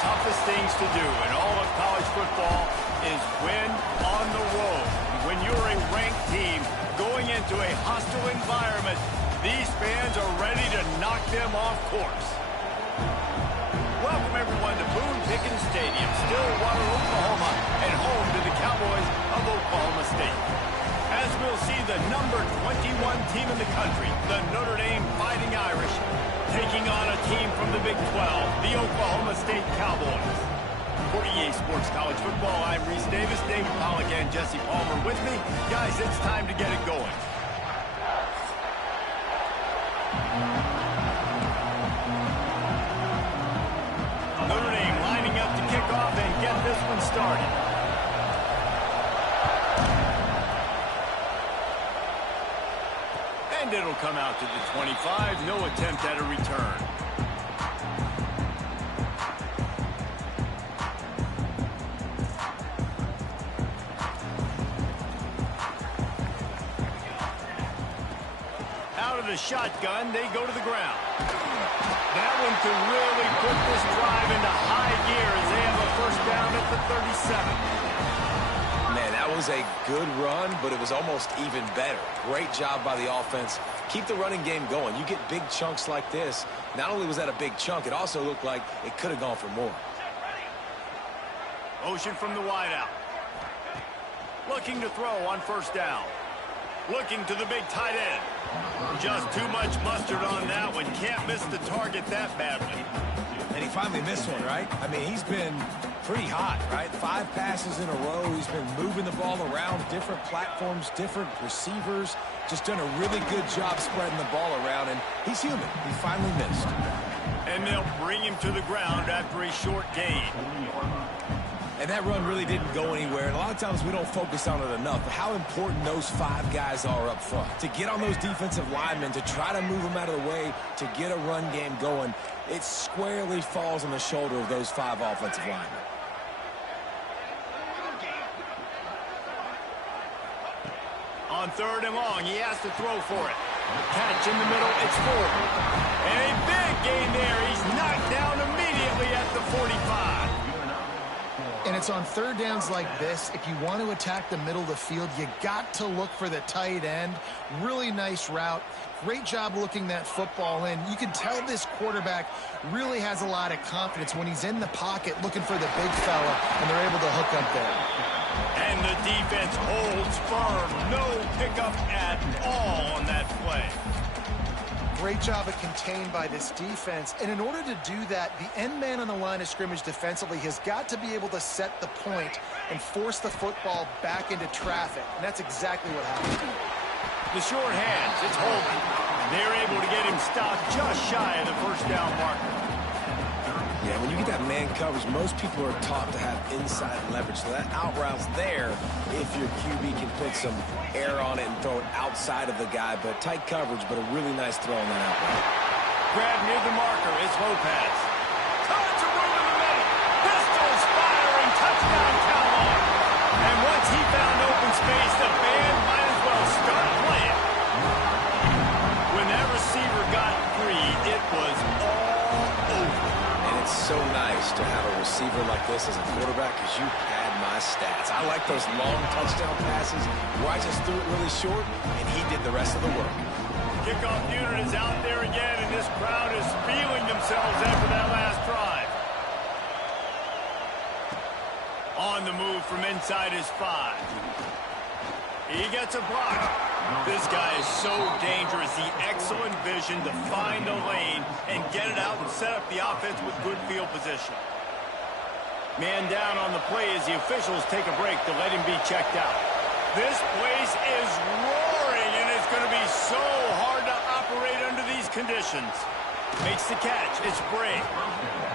toughest things to do in all of college football is win on the road. When you're a ranked team going into a hostile environment, these fans are ready to knock them off course. Welcome, everyone, to Boone Pickens Stadium, Stillwater, Oklahoma, and home to the Cowboys of Oklahoma State. As we'll see the number 21 team in the country, the Notre Dame Fighting Irish, taking on a team from the Big 12, the Oklahoma State Cowboys. For EA Sports College Football, I'm Reese Davis, David Pollack, and Jesse Palmer with me. Guys, it's time to get it going. Notre Dame lining up to kick off and get this one started. And it'll come out to the 25. No attempt at a return. Out of the shotgun, they go to the ground. That one could really put this drive into high gear as they have a first down at the 37. Man, that was a good run, but it was almost even better. Great job by the offense. Keep the running game going. You get big chunks like this. Not only was that a big chunk, it also looked like it could have gone for more. Motion from the wideout. Looking to throw on first down. Looking to the big tight end. Just too much mustard on that one. Can't miss the target that badly. And he finally missed one, right? I mean, he's been pretty hot, right? 5 passes in a row. He's been moving the ball around, different platforms, different receivers. Just done a really good job spreading the ball around, and he's human. He finally missed. And they'll bring him to the ground after a short gain. And that run really didn't go anywhere. And a lot of times we don't focus on it enough, but how important those 5 guys are up front. To get on those defensive linemen, to try to move them out of the way, to get a run game going, it squarely falls on the shoulder of those 5 offensive linemen. On third and long, he has to throw for it. Catch in the middle, it's 4. And a big gain there. He's knocked down immediately at the 45. And it's on third downs like this. If you want to attack the middle of the field, you got to look for the tight end. Really nice route. Great job looking that football in. You can tell this quarterback really has a lot of confidence when he's in the pocket looking for the big fella, and they're able to hook up there. And the defense holds firm. No pickup at all on that play. Great job of contained by this defense. And in order to do that, the end man on the line of scrimmage defensively has got to be able to set the point and force the football back into traffic. And that's exactly what happened. The short hands, it's holding. They're able to get him stopped just shy of the first down marker. Yeah, when you get that man coverage, most people are taught to have inside leverage. So that out route's there if your QB can put some air on it and throw it outside of the guy. But tight coverage, but a really nice throw on that out route. Grab near the marker, it's Lopez. Tons of room in the middle. Pistols firing, touchdown Cowboys. And once he found open space, the band might as well start playing. When that receiver got free, it was all over. It's so nice to have a receiver like this as a quarterback because you pad my stats. I like those long touchdown passes where I just threw it really short and he did the rest of the work. Kickoff unit is out there again, and this crowd is feeling themselves after that last drive. On the move from inside his 5. He gets a block. This guy is so dangerous. The excellent vision to find a lane and get it out and set up the offense with good field position. Man down on the play as the officials take a break to let him be checked out. This place is roaring, and it's going to be so hard to operate under these conditions. Makes the catch. It's Bray.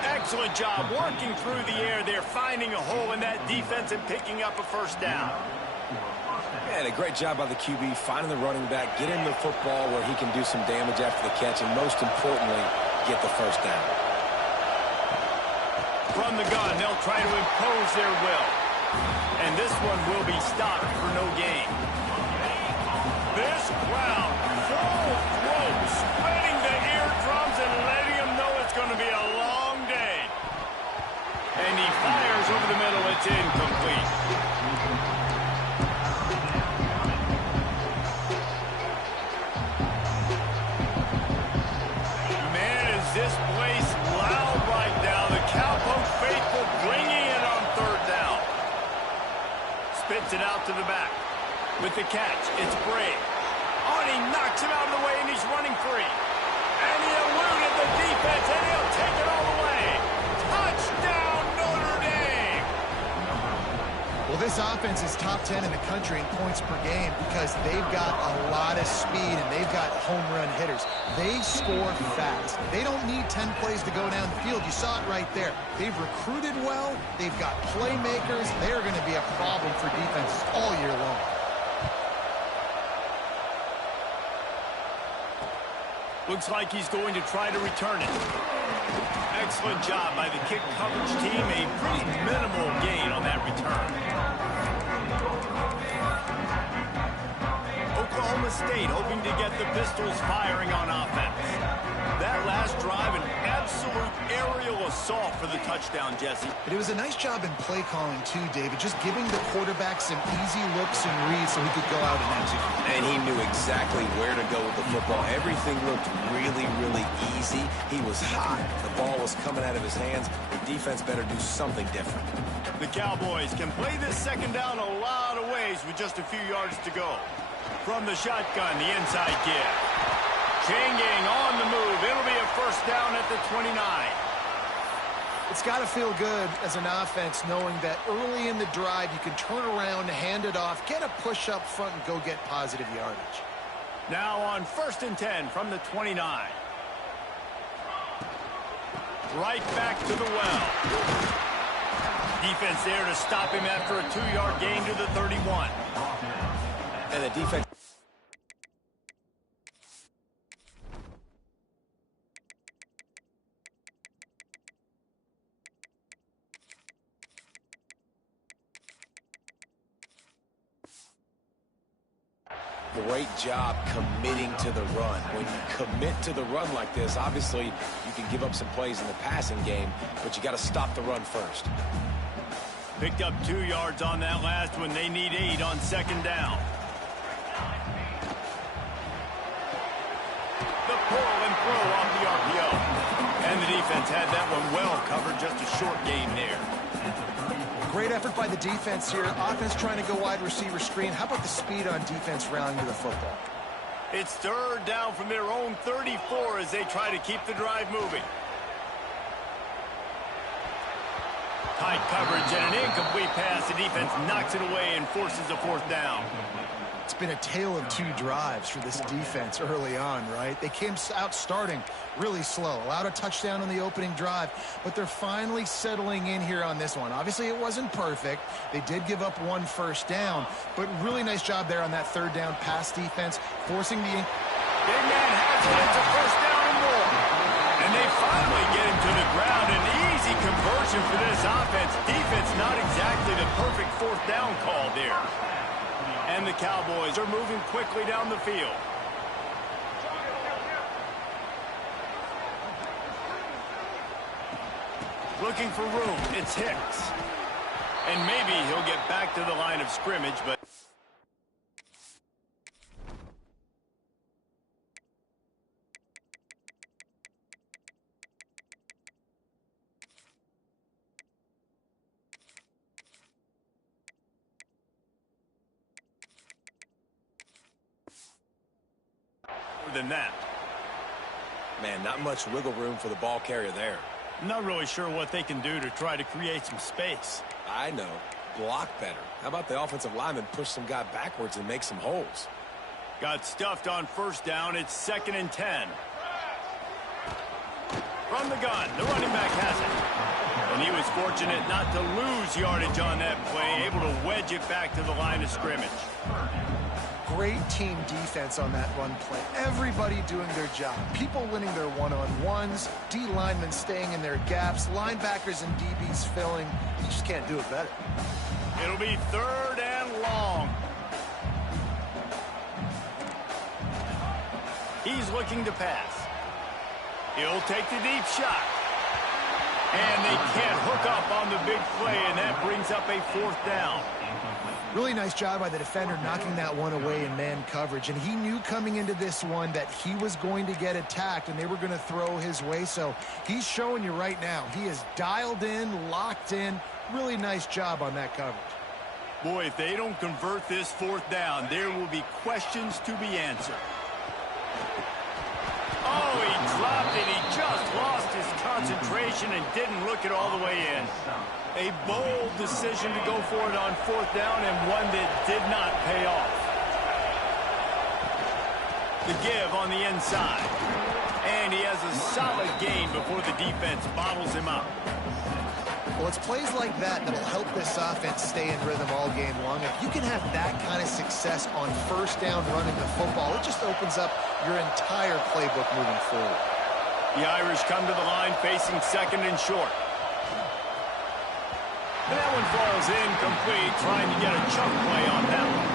Excellent job working through the air there, finding a hole in that defense and picking up a first down. And a great job by the QB, finding the running back, getting the football where he can do some damage after the catch, and most importantly, get the first down. From the gun, they'll try to impose their will. And this one will be stopped for no gain. This crowd, full throat, spreading the eardrums and letting them know it's going to be a long day. this place loud right now. The Cowpoke faithful bringing it on third down. Spits it out to the back. With the catch, it's Brave. Oh, and he knocks him out of the way, and he's running free. And he eluded the defense, and he'll take it all the way. Touchdown, Notre Dame! Well, this offense is top 10 in the country in points per game because they've got a lot of speed and they've got home run hitters. They score fast. They don't need 10 plays to go down the field. You saw it right there. They've recruited well. They've got playmakers. They're going to be a problem for defenses all year long. Looks like he's going to try to return it. Excellent job by the kick coverage team. A pretty minimal gain on that return. Oklahoma State hoping to get the Pistols firing on offense. That last drive, an absolute aerial assault for the touchdown, Jesse. But it was a nice job in play calling too, David, just giving the quarterback some easy looks and reads so he could go out and execute. And he knew exactly where to go with the football. Everything looked really, really easy. He was hot. The ball was coming out of his hands. The defense better do something different. The Cowboys can play this second down a lot of ways with just a few yards to go. From the shotgun, the inside give. Changing on the move. It'll be a first down at the 29. It's got to feel good as an offense knowing that early in the drive you can turn around, hand it off, get a push up front, and go get positive yardage. Now on 1st and 10 from the 29. Right back to the well. Defense there to stop him after a 2-yard gain to the 31. And the defense... Great job committing to the run. When you commit to the run like this, obviously you can give up some plays in the passing game, but you got to stop the run first. Picked up 2 yards on that last one. They need 8 on second down. The pull and throw off the RPO. And the defense had that one well covered. Just a short gain there. Great effort by the defense here. Offense trying to go wide receiver screen. How about the speed on defense rallying to the football? It's third down from their own 34 as they try to keep the drive moving. Tight coverage and an incomplete pass. The defense knocks it away and forces a 4th down. It's been a tale of 2 drives for this defense early on, right? They came out starting really slow, allowed a touchdown on the opening drive, but they're finally settling in here on this one. Obviously, it wasn't perfect. They did give up 1 first down, but really nice job there on that 3rd down pass defense, forcing the... Big man has it into 1st down and more. And they finally get him to the ground. An easy conversion for this offense. Defense not exactly the perfect 4th down call there. And the Cowboys are moving quickly down the field. Looking for room. It's Hicks. And maybe he'll get back to the line of scrimmage, but... than that. Man, not much wiggle room for the ball carrier there. I'm not really sure what they can do to try to create some space. I know. Block better. How about the offensive lineman push some guy backwards and make some holes? Got stuffed on 1st down. It's 2nd and 10. From the gun, the running back has it. And he was fortunate not to lose yardage on that play, able to wedge it back to the line of scrimmage. Great team defense on that run play. Everybody doing their job. People winning their one-on-ones, D linemen staying in their gaps, linebackers and DBs filling. You just can't do it better. It'll be 3rd and long. He's looking to pass. He'll take the deep shot. And they can't hook up on the big play, and that brings up a 4th down. Really nice job by the defender knocking that one away in man coverage. And he knew coming into this one that he was going to get attacked and they were going to throw his way. So he's showing you right now. He is dialed in, locked in. Really nice job on that coverage. Boy, if they don't convert this fourth down, there will be questions to be answered. Oh, he dropped it. He just lost his concentration and didn't look it all the way in. A bold decision to go for it on fourth down and one that did not pay off. The give on the inside. And he has a solid gain before the defense bottles him up. Well, it's plays like that that'll help this offense stay in rhythm all game long. If you can have that kind of success on first down running the football, it just opens up your entire playbook moving forward. The Irish come to the line facing second and short. And that one falls incomplete, trying to get a chunk play on that one.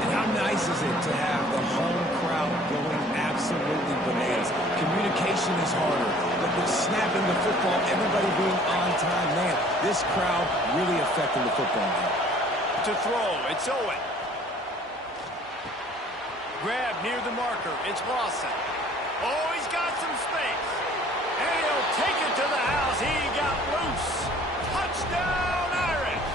And how nice is it to have the home crowd going absolutely bananas? Communication is harder, but with snapping the football, everybody being on time, man, this crowd really affecting the football game. To throw, it's Owen. Grab near the marker, it's Lawson. Oh, he's got some space. And he'll take it to the house. He got loose. Touchdown, Irish!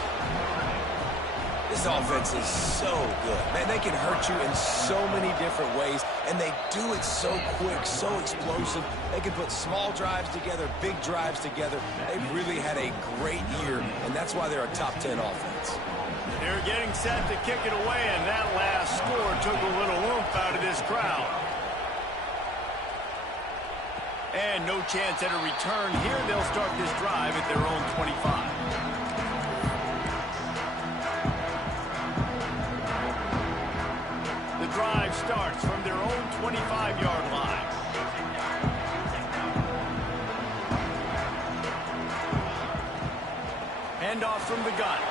This offense is so good. Man, they can hurt you in so many different ways, and they do it so quick, so explosive. They can put small drives together, big drives together. They've really had a great year, and that's why they're a top 10 offense. They're getting set to kick it away, and that last score took a little oomph out of this crowd. And no chance at a return here. They'll start this drive at their own 25. The drive starts from their own 25-yard line. Handoff from the gun.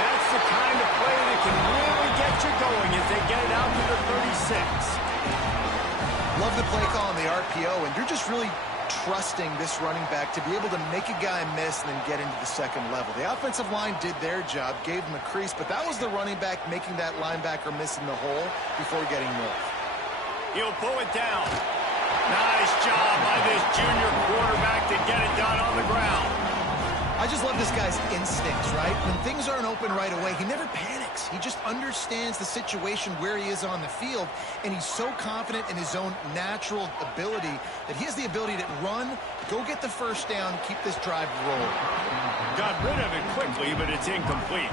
That's the kind of play that can really get you going as they get it out to the 36. Love the play call on the RPO, and you're just really trusting this running back to be able to make a guy miss and then get into the second level. The offensive line did their job, gave him a crease, but that was the running back making that linebacker miss in the hole before getting north. He'll pull it down. Nice job by this junior quarterback to get it done on the ground. I just love this guy's instincts, right? When things aren't open right away, he never panics. He just understands the situation where he is on the field, and he's so confident in his own natural ability that he has the ability to run, go get the first down, keep this drive rolling. Got rid of it quickly, but it's incomplete.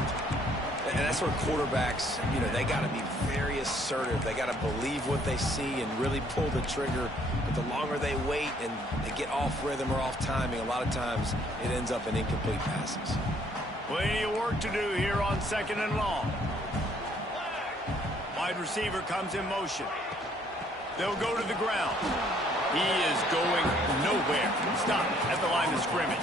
And that's where quarterbacks, you know, they got to be very assertive. They got to believe what they see and really pull the trigger. But the longer they wait and they get off rhythm or off timing, a lot of times it ends up in incomplete passes. Plenty of work to do here on second and long. Wide receiver comes in motion. They'll go to the ground. He is going nowhere. Stop at the line of scrimmage.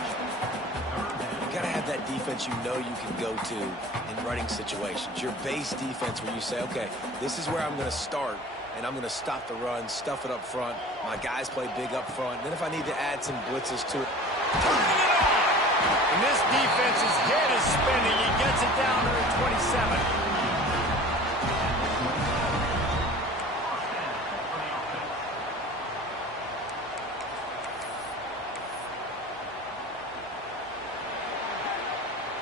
You got to have that defense you know you can go to in running situations. Your base defense where you say, okay, this is where I'm going to start, and I'm going to stop the run, stuff it up front. My guys play big up front. Then if I need to add some blitzes to it. Turning it on! And this defense's head is spinning. He gets it down to the 27.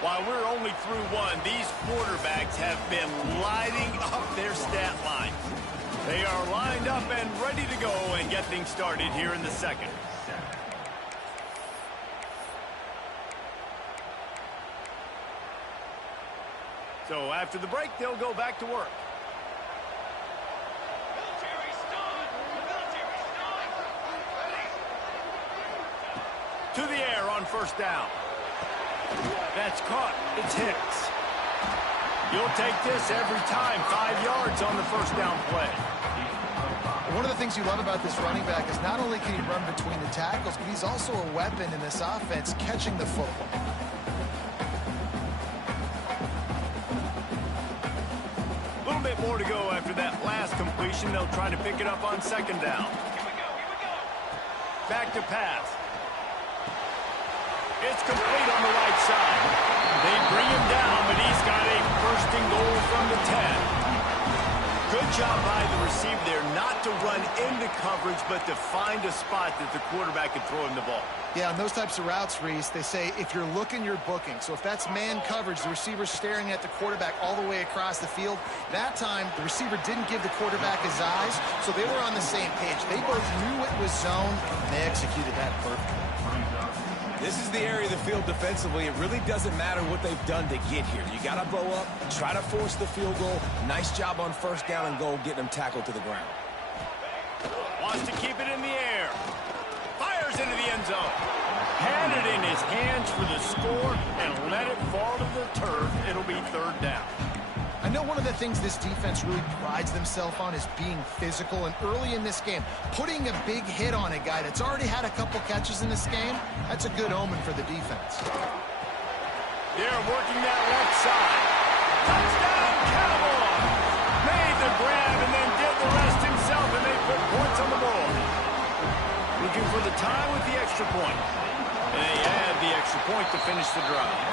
While we're only through one, these quarterbacks have been lighting up their stat line. They are lined up and ready to go and get things started here in the second. So after the break, they'll go back to work. To the air on first down. That's caught. It's Hicks. You'll take this every time. 5 yards on the first down play. One of the things you love about this running back is not only can he run between the tackles, but he's also a weapon in this offense catching the football. A little bit more to go after that last completion. They'll try to pick it up on second down. Back to pass. It's complete on the right side. They bring him down, but he's got a first and goal from the 10. Good job by the receiver there not to run into coverage, but to find a spot that the quarterback could throw him the ball. Yeah, on those types of routes, Reese, they say if you're looking, you're booking. So if that's man coverage, the receiver's staring at the quarterback all the way across the field. That time, the receiver didn't give the quarterback his eyes, so they were on the same page. They both knew it was zone, and they executed that perfectly. This is the area of the field defensively. It really doesn't matter what they've done to get here. You got to bow up, try to force the field goal. Nice job on first down and goal, getting them tackled to the ground. Wants to keep it in the air. Fires into the end zone. Had it in his hands for the score and let it fall to the turf. It'll be third down. I know one of the things this defense really prides themselves on is being physical, and early in this game, putting a big hit on a guy that's already had a couple catches in this game, that's a good omen for the defense. They're working that left side. Touchdown, Cowboys! Made the grab and then did the rest himself, and they put points on the board. Looking for the tie with the extra point. And they add the extra point to finish the drive.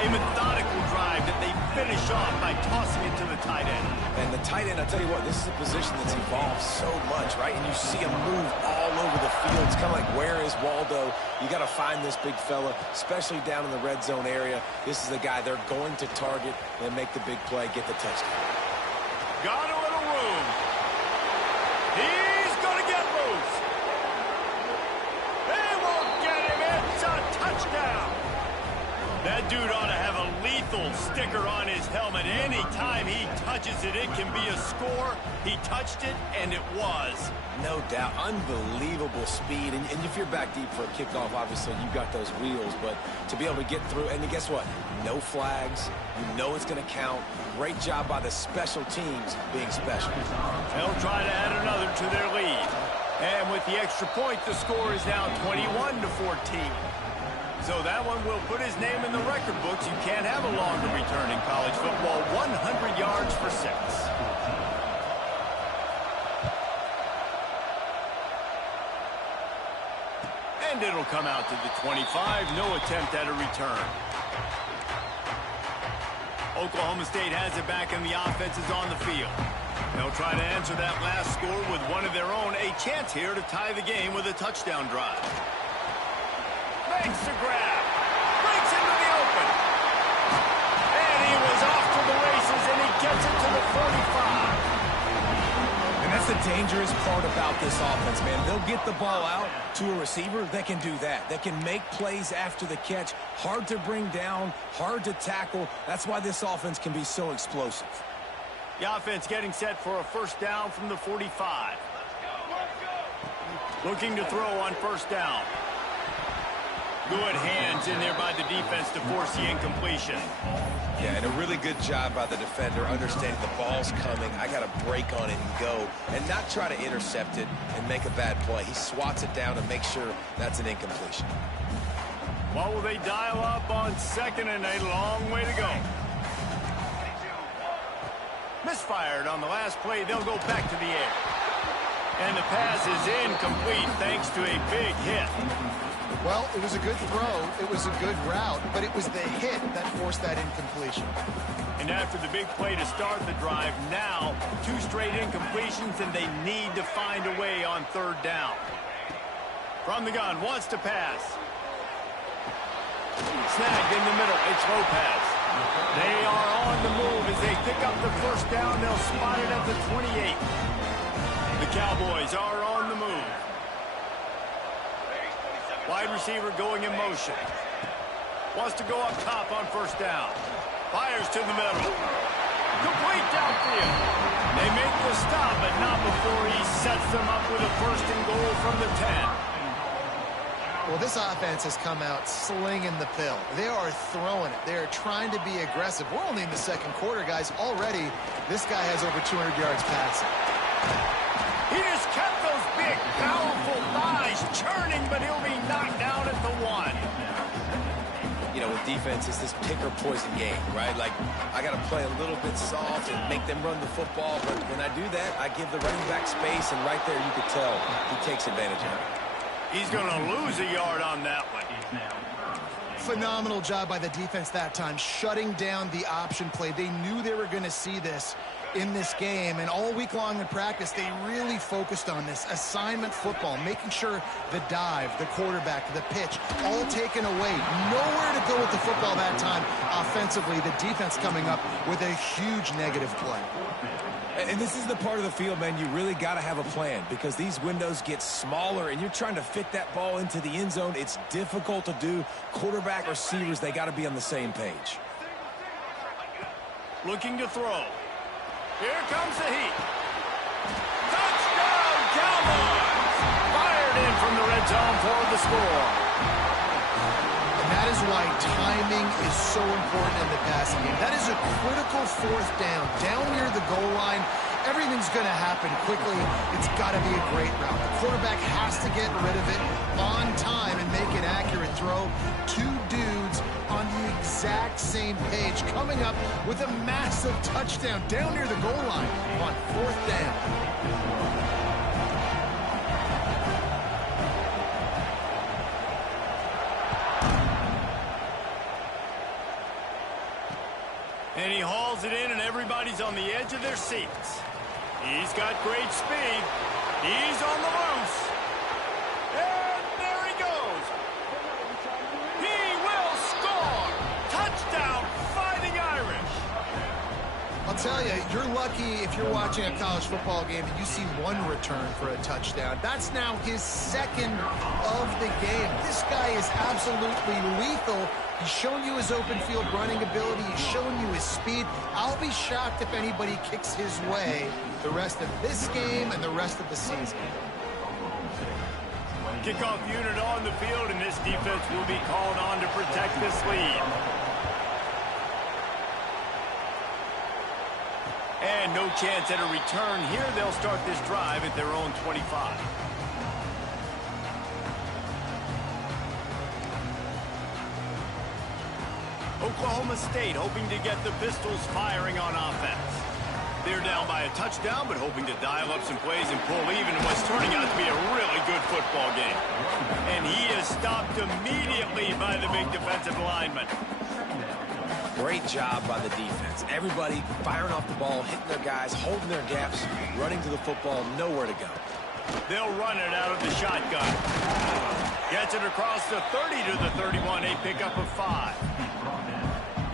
A methodical drive that they finish off by tossing it to the tight end. And the tight end, I'll tell you what, this is a position that's evolved so much, right? And you see him move all over the field. It's kind of like, where is Waldo? You got to find this big fella, especially down in the red zone area. This is the guy they're going to target and make the big play, get the touchdown. Got a little room. He's going to get loose. They won't get him. It's a touchdown. That dude ought to have a lethal sticker on his helmet. Anytime he touches it, it can be a score. He touched it, and it was. No doubt. Unbelievable speed. And if you're back deep for a kickoff, obviously you've got those wheels. But to be able to get through, and guess what? No flags. You know it's going to count. Great job by the special teams being special. They'll try to add another to their lead. And with the extra point, the score is now 21-14. So that one will put his name in the record books. You can't have a longer return in college football. 100 yards for 6. And it'll come out to the 25. No attempt at a return. Oklahoma State has it back, and the offense is on the field. They'll try to answer that last score with one of their own. A chance here to tie the game with a touchdown drive. Makes the grab. Breaks into the open. And he was off to the races, and he gets it to the 45. And that's the dangerous part about this offense, man. They'll get the ball out to a receiver that can do that. That can make plays after the catch. Hard to bring down, hard to tackle. That's why this offense can be so explosive. The offense getting set for a first down from the 45. Looking to throw on first down. Good hands in there by the defense to force the incompletion. Yeah, and a really good job by the defender understanding the ball's coming. I got to break on it and go, and not try to intercept it and make a bad play. He swats it down and makes sure that's an incompletion. What will they dial up on second and a long way to go? Misfired on the last play. They'll go back to the air. And the pass is incomplete thanks to a big hit. Well, it was a good throw, it was a good route, but it was the hit that forced that incompletion. And after the big play to start the drive, now 2 straight incompletions, and they need to find a way on third down. From the gun, wants to pass. Snagged in the middle, it's Lopez. They are on the move as they pick up the first down. They'll spot it at the 28. The Cowboys are on the move. Wide receiver going in motion. Wants to go up top on first down. Fires to the middle. Complete downfield. They make the stop, but not before he sets them up with a first and goal from the 10. Well, this offense has come out slinging the pill. They are throwing it. They are trying to be aggressive. We're only in the second quarter, guys. Already, this guy has over 200 yards passing. He just kept those big, powerful thighs churning, but he'll be knocked down at the 1. You know, with defense, it's this pick or poison game, right? Like, I got to play a little bit soft and make them run the football, but when I do that, I give the running back space, and right there you could tell he takes advantage of it. He's going to lose a yard on that one. Phenomenal job by the defense that time, shutting down the option play. They knew they were going to see this in this game, and all week long in practice, they really focused on this assignment football, making sure the dive, the quarterback, the pitch, all taken away. Nowhere to go with the football that time offensively. The defense coming up with a huge negative play. And this is the part of the field, man, you really got to have a plan because these windows get smaller and you're trying to fit that ball into the end zone. It's difficult to do. Quarterback, receivers, they got to be on the same page. Looking to throw. Here comes the heat. Touchdown, Cowboys! Fired in from the red zone for the score. And that is why timing is so important in the passing game. That is a critical fourth down. Down near the goal line, everything's going to happen quickly. It's got to be a great route. The quarterback has to get rid of it on time and make an accurate throw. Two dudes on the exact same page, coming up with a massive touchdown down near the goal line on fourth down. And he hauls it in, and everybody's on the edge of their seats. He's got great speed. He's on the loose. And there he goes. He will score. Touchdown, Fighting Irish. I'll tell you, you're lucky if you're watching a college football game and you see one return for a touchdown. That's now his second of the game. This guy is absolutely lethal. He's shown you his open field running ability. He's shown you his speed. I'll be shocked if anybody kicks his way the rest of this game and the rest of the season. Kickoff unit on the field, and this defense will be called on to protect this lead. And no chance at a return here. They'll start this drive at their own 25. Oklahoma State hoping to get the Pistols firing on offense. They're down by a touchdown, but hoping to dial up some plays and pull even in what's turning out to be a really good football game. And he is stopped immediately by the big defensive lineman. Great job by the defense. Everybody firing off the ball, hitting their guys, holding their gaps, running to the football, nowhere to go. They'll run it out of the shotgun. Gets it across the 30 to the 31, a pickup of 5.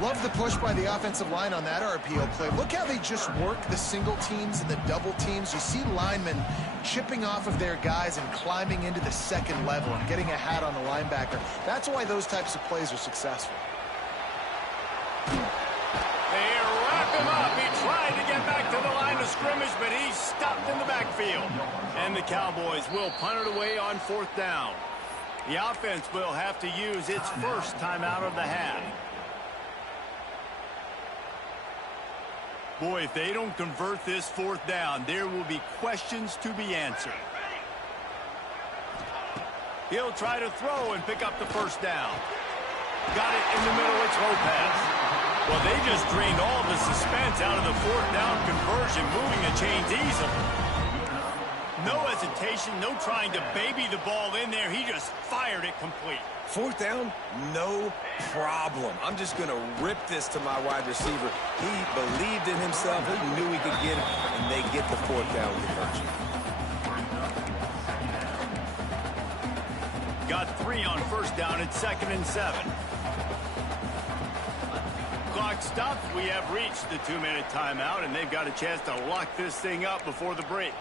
Love the push by the offensive line on that RPO play. Look how they just work the single teams and the double teams. You see linemen chipping off of their guys and climbing into the second level and getting a hat on the linebacker. That's why those types of plays are successful. They wrap him up. He tried to get back to the line of scrimmage, but he's stopped in the backfield. And the Cowboys will punt it away on fourth down. The offense will have to use its first timeout of the half. Boy, if they don't convert this fourth down, there will be questions to be answered. He'll try to throw and pick up the first down. Got it in the middle. It's Lopez. Well, they just drained all the suspense out of the fourth down conversion, moving the chains easily. No hesitation, no trying to baby the ball in there. He just fired it complete. Fourth down, no problem. I'm just going to rip this to my wide receiver. He believed in himself. He knew he could get it, and they get the fourth down conversion. Got 3 on first down at 2nd and 7. Clock stops. We have reached the 2-minute timeout, and they've got a chance to lock this thing up before the break.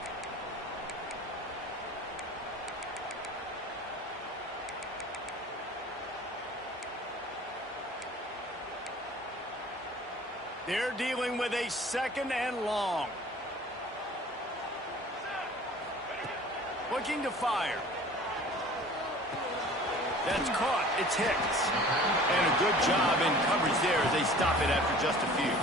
They're dealing with a 2nd and long. Looking to fire. That's caught. It's Hicks. And a good job in coverage there as they stop it after just a few.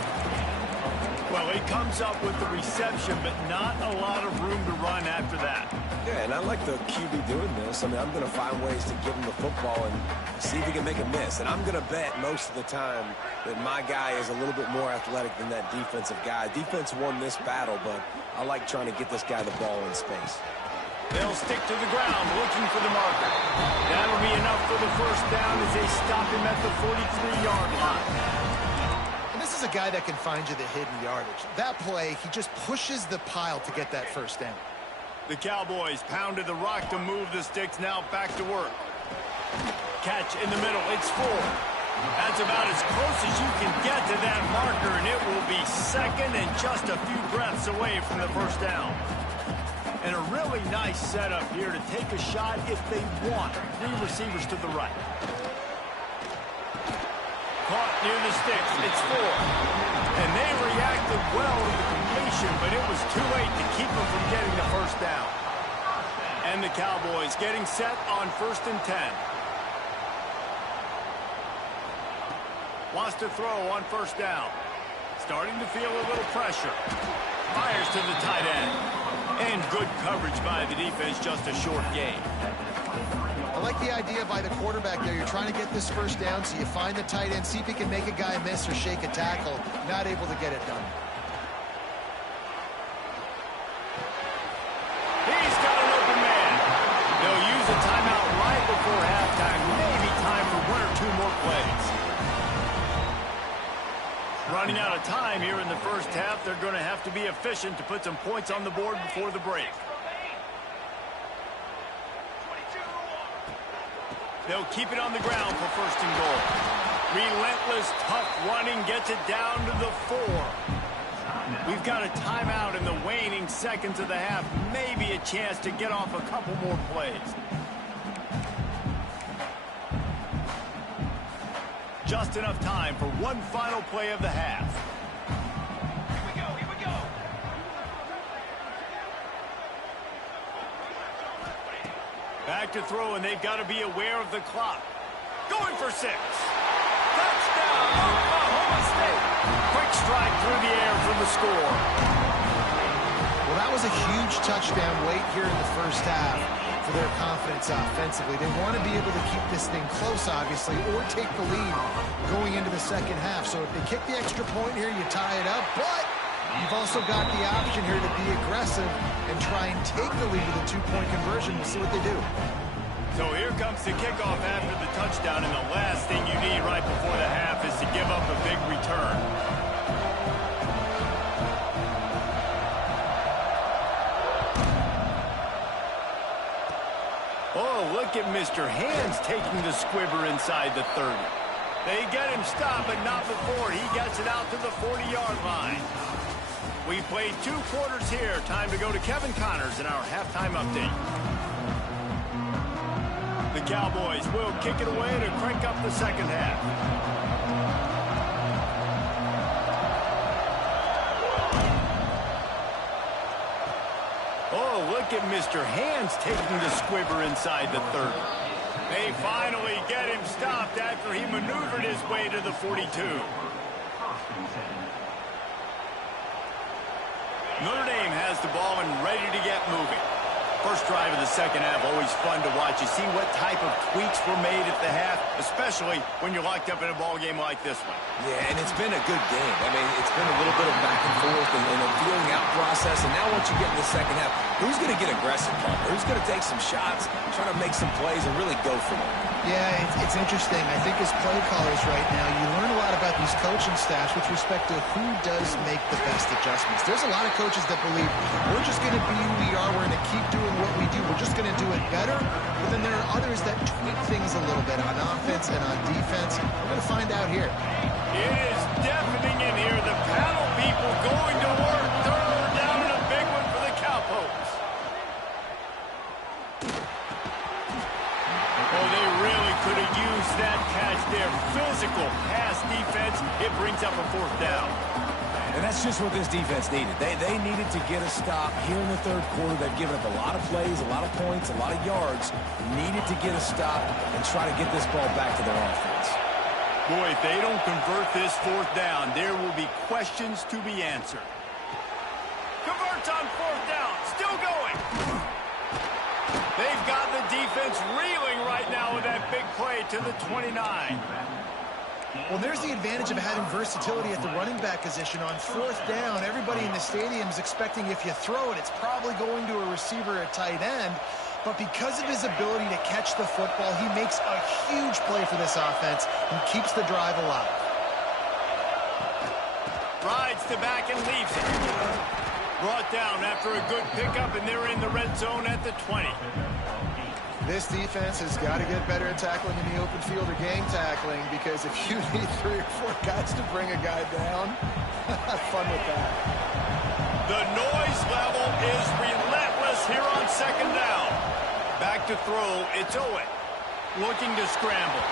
Well, he comes up with the reception, but not a lot of room to run after that. Yeah, and I like the QB doing this. I mean, I'm going to find ways to give him the football and see if he can make a miss. And I'm going to bet most of the time that my guy is a little bit more athletic than that defensive guy. Defense won this battle, but I like trying to get this guy the ball in space. They'll stick to the ground looking for the marker. That'll be enough for the first down as they stop him at the 43-yard line. And this is a guy that can find you the hidden yardage. That play, he just pushes the pile to get that first down. The Cowboys pounded the rock to move the sticks, now back to work. Catch in the middle, it's 4. That's about as close as you can get to that marker, and it will be second and just a few breaths away from the first down. And a really nice setup here to take a shot if they want. 3 receivers to the right. Caught near the sticks, it's 4. And they reacted well to the completion, but it was too late to keep them from getting the first down. And the Cowboys getting set on 1st and 10. Wants to throw on 1st down. Starting to feel a little pressure. Fires to the tight end. And good coverage by the defense, just a short gain. I like the idea by the quarterback there. You're trying to get this first down, so you find the tight end, see if he can make a guy miss or shake a tackle. Not able to get it done. He's got an open man. They'll use a timeout right before halftime. Maybe time for 1 or 2 more plays. Running out of time here in the first half. They're going to have to be efficient to put some points on the board before the break. They'll keep it on the ground for 1st and goal. Relentless, tough running gets it down to the 4. We've got a timeout in the waning seconds of the half. Maybe a chance to get off a couple more plays. Just enough time for one final play of the half. Here we go. Back to throw, and they've got to be aware of the clock. Going for 6. Touchdown, Oklahoma State. Quick strike through the air for the score. Well, that was a huge touchdown late here in the first half for their confidence offensively. They want to be able to keep this thing close, obviously, or take the lead going into the second half. So if they kick the extra point here, you tie it up. But you've also got the option here to be aggressive and try and take the lead with a 2-point conversion. We'll see what they do. So here comes the kickoff after the touchdown, and the last thing you need right before the half is to give up a big return. Oh, look at Mr. Hands taking the squibber inside the 30. They get him stopped, but not before he gets it out to the 40-yard line. We played 2 quarters here. Time to go to Kevin Connors in our halftime update. The Cowboys will kick it away to crank up the second half. Oh, look at Mr. Hands taking the squibber inside the 30. They finally get him stopped after he maneuvered his way to the 42. Notre Dame has the ball and ready to get moving. First drive of the second half, always fun to watch. You see what type of tweaks were made at the half, especially when you're locked up in a ball game like this one. Yeah, and it's been a good game. I mean, it's been a little bit of back and forth and a feeling out process. And now once you get in the second half, who's going to get aggressive, Parker? Who's going to take some shots, try to make some plays, and really go for it? Yeah, it's interesting. I think as play callers right now, you learn a lot about these coaching staffs with respect to who does make the best adjustments. There's a lot of coaches that believe we're just going to be who we are. We're going to keep doing what we do. We're just going to do it better. But then there are others that tweak things a little bit on offense and on defense. We're going to find out here. It is deafening in here. The panel people going to work. Third down and a big one for the Cowpokes. Oh, they really could have used that catch there. Physical pass defense. It brings up a 4th down. And that's just what this defense needed. They needed to get a stop here in the third quarter. They've given up a lot of plays, a lot of points, a lot of yards. Needed to get a stop and try to get this ball back to their offense. Boy, if they don't convert this 4th down, there will be questions to be answered. Converts on 4th down. Still going. They've got the defense reeling right now with that big play to the 29. Well, there's the advantage of having versatility at the running back position. On fourth down, everybody in the stadium is expecting if you throw it, it's probably going to a receiver at tight end. But because of his ability to catch the football, he makes a huge play for this offense and keeps the drive alive. Rides to back and leaves it. Brought down after a good pickup, and they're in the red zone at the 20. This defense has got to get better at tackling in the open field or gang tackling, because if you need 3 or 4 guys to bring a guy down, have fun with that. The noise level is relentless here on second down. Back to throw, it's Owen. Looking to scramble.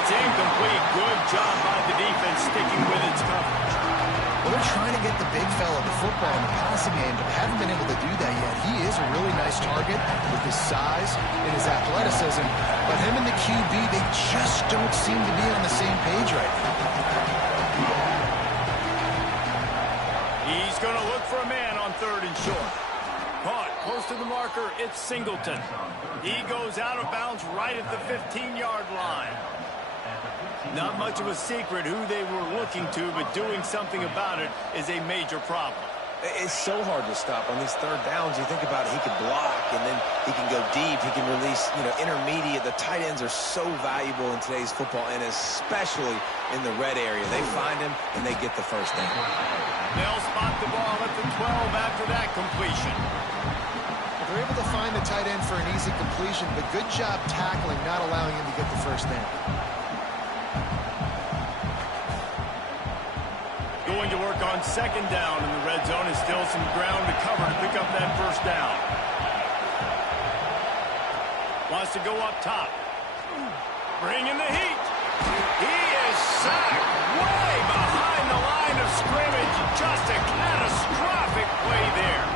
It's incomplete. Good job by the defense sticking with its coverage. Well, they're trying to get the big fella the football in the passing game, but haven't been able to do that yet. He is a really nice target with his size and his athleticism, but him and the QB, they just don't seem to be on the same page right now. He's going to look for a man on third and short. Caught close to the marker, it's Singleton. He goes out of bounds right at the 15-yard line. Not much of a secret who they were looking to, but doing something about it is a major problem. It's so hard to stop on these third downs. You think about it, he can block, and then he can go deep. He can release, intermediate. The tight ends are so valuable in today's football, and especially in the red area. They find him, and they get the first down. They'll spot the ball at the 12 after that completion. They're able to find the tight end for an easy completion, but good job tackling, not allowing him to get the first down. Going to work on second down in the red zone, and still some ground to cover to pick up that first down. Wants to go up top. Bringing the heat. He is sacked way behind the line of scrimmage. Just a catastrophic play there.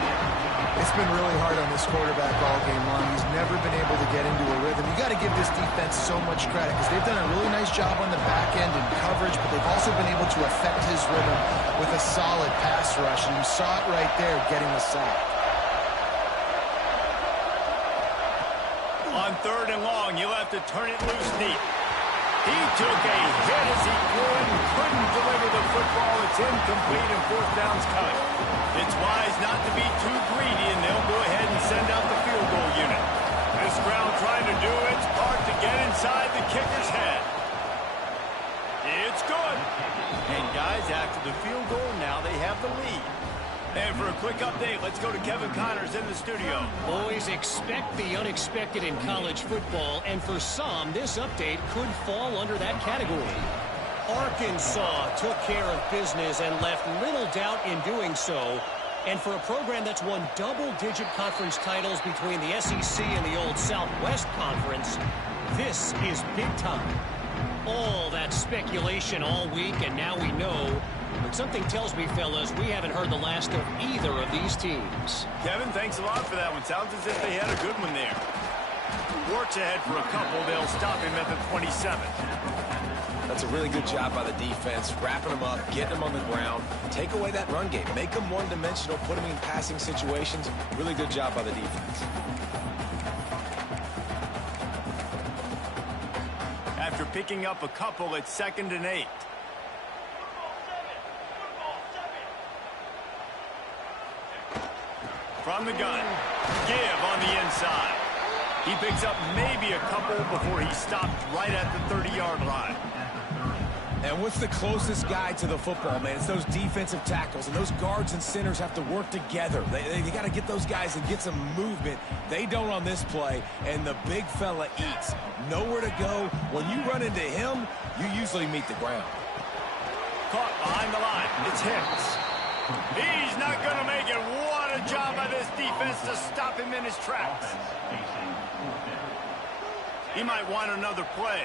It's been really hard on this quarterback all game long. He's never been able to get into a rhythm. You got to give this defense so much credit because they've done a really nice job on the back end in coverage, but they've also been able to affect his rhythm with a solid pass rush, and you saw it right there getting the sack. On third and long, you'll have to turn it loose deep. He took a hit as he threw it and couldn't deliver the football. It's incomplete and fourth down's coming. It's wise not to be too greedy, and they'll go ahead and send out the field goal unit. This ground trying to do its part to get inside the kicker's head. It's good. And guys, after the field goal, now they have the lead. And for a quick update, let's go to Kevin Connors in the studio. Boys, expect the unexpected in college football, and for some, this update could fall under that category. Arkansas took care of business and left little doubt in doing so. And for a program that's won double-digit conference titles between the SEC and the old Southwest Conference, this is big time. All that speculation all week, and now we know. But something tells me, fellas, we haven't heard the last of either of these teams. Kevin, thanks a lot for that one. Sounds as if they had a good one there. Works ahead for a couple. They'll stop him at the 27. That's a really good job by the defense, wrapping them up, getting them on the ground, take away that run game, make them one-dimensional, put them in passing situations. Really good job by the defense. After picking up a couple, it's 2nd and 8. From the gun, give on the inside. He picks up maybe a couple before he stopped right at the 30-yard line. And what's the closest guy to the football, man? It's those defensive tackles, and those guards and centers have to work together. They got to get those guys and get some movement. They don't on this play, and the big fella eats. Nowhere to go. When you run into him, you usually meet the ground. Caught behind the line. It's Hicks. He's not going to make it. What a job by this defense to stop him in his tracks. He might want another play.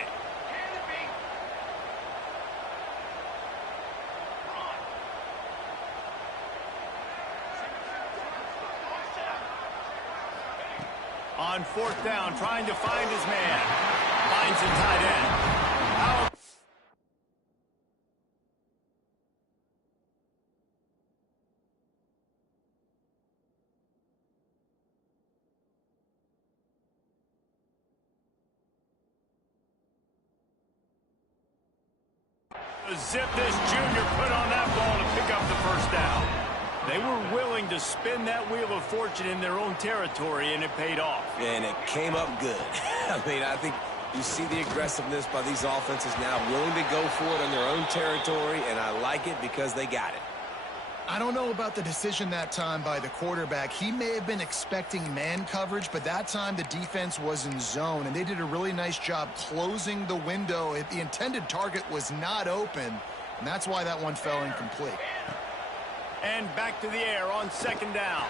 On 4th down, trying to find his man. Finds a tight end. Out. Zip this junior put on that ball to pick up the first down. They were willing to spin that wheel of fortune in their own territory, and it paid off. And it came up good. I mean, I think you see the aggressiveness by these offenses now, willing to go for it on their own territory, and I like it because they got it. I don't know about the decision that time by the quarterback. He may have been expecting man coverage, but that time the defense was in zone, and they did a really nice job closing the window. The intended target was not open, and that's why that one fell incomplete. And back to the air on second down.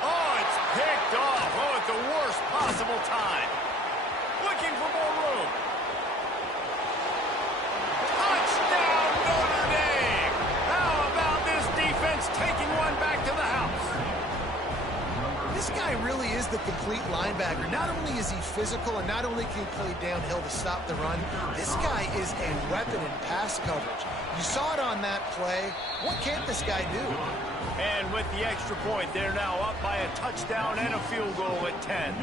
Oh, it's picked off. Oh, at the worst possible time. Looking for more room. Touchdown, Notre Dame! How about this defense taking one back to the house? This guy really is the complete linebacker. Not only is he physical and not only can he play downhill to stop the run, this guy is a weapon in pass coverage. You saw it on that play. What can't this guy do? And with the extra point, they're now up by a touchdown and a field goal at 10.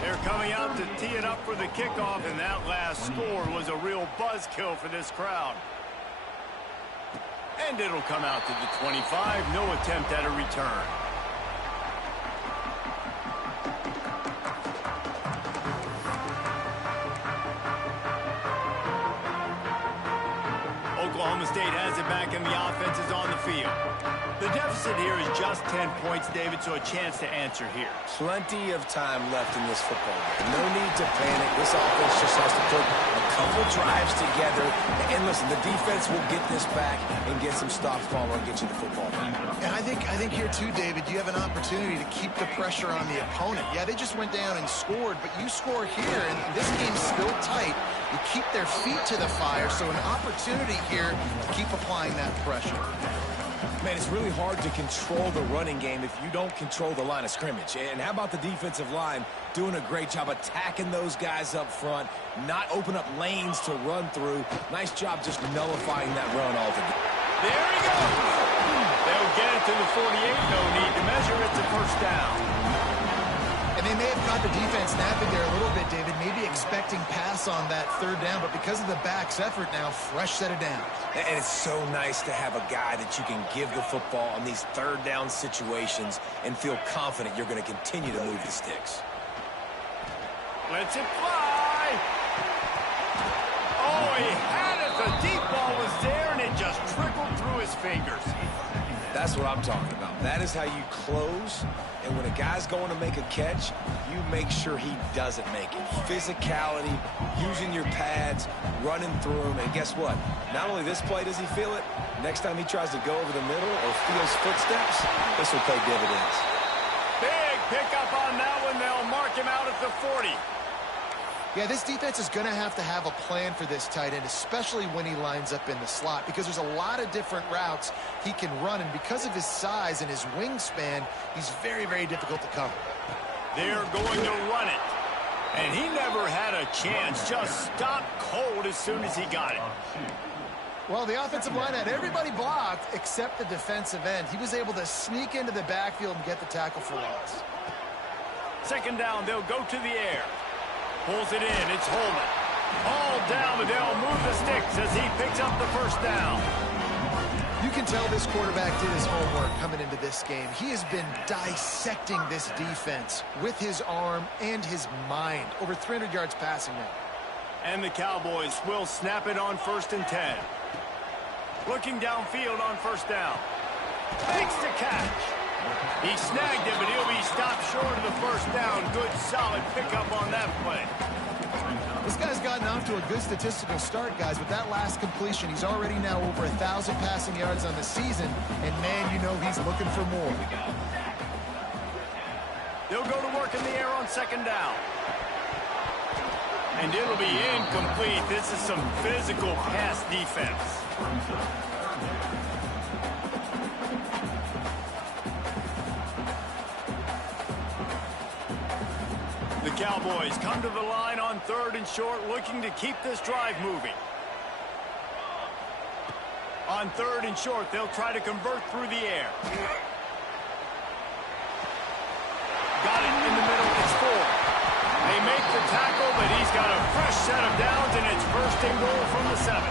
They're coming out to tee it up for the kickoff, and that last score was a real buzzkill for this crowd. And it'll come out to the 25. No attempt at a return. Oklahoma State has it back, and the offense is on the field. The deficit here is just 10 points, David, so a chance to answer here. Plenty of time left in this football game. No need to panic. This offense just has to put a couple drives together. And listen, the defense will get this back and get some stops follow and get you the football back. And I think here too, David, you have an opportunity to keep the pressure on the opponent. Yeah, they just went down and scored, but you score here, and this game's still tight. You keep their feet to the fire, so an opportunity here to keep applying that pressure. Man, it's really hard to control the running game if you don't control the line of scrimmage. And how about the defensive line doing a great job attacking those guys up front, not open up lanes to run through. Nice job just nullifying that run altogether. There he goes. They'll get it to the 48. No need to measure. It's a first down. And they may have caught the defense napping there a little bit, David, maybe expecting pass on that third down, but because of the back's effort now, fresh set of downs. And it's so nice to have a guy that you can give the football on these third down situations and feel confident you're going to continue to move the sticks. Lets it fly. Oh, he had it. The deep ball was there, and it just trickled through his fingers. That's what I'm talking about. That is how you close. And when a guy's going to make a catch, you make sure he doesn't make it. Physicality, using your pads, running through them. And guess what? Not only this play does he feel it, next time he tries to go over the middle or feels footsteps, this will pay dividends. Big pickup on that one. They'll mark him out at the 40. Yeah, this defense is going to have a plan for this tight end, especially when he lines up in the slot, because there's a lot of different routes he can run, and because of his size and his wingspan, he's very, very difficult to cover. They're going to run it, and he never had a chance. Just stopped cold as soon as he got it. Well, the offensive line had everybody blocked except the defensive end. He was able to sneak into the backfield and get the tackle for loss. Second down, they'll go to the air. Pulls it in. It's Holman. All down, but they'll move the sticks as he picks up the first down. You can tell this quarterback did his homework coming into this game. He has been dissecting this defense with his arm and his mind. Over 300 yards passing now. And the Cowboys will snap it on 1st and 10. Looking downfield on first down. Makes the catch. He snagged it, but he'll be stopped short of the first down. Good, solid pickup on that play. This guy's gotten off to a good statistical start, guys. With that last completion, he's already now over 1,000 passing yards on the season. And, man, you know he's looking for more. They'll go to work in the air on second down. And it'll be incomplete. This is some physical pass defense. The Cowboys come to the line on 3rd and short, looking to keep this drive moving. On 3rd and short, they'll try to convert through the air. Got it in the middle. It's 4. They make the tackle, but he's got a fresh set of downs, and it's 1st and goal from the 7.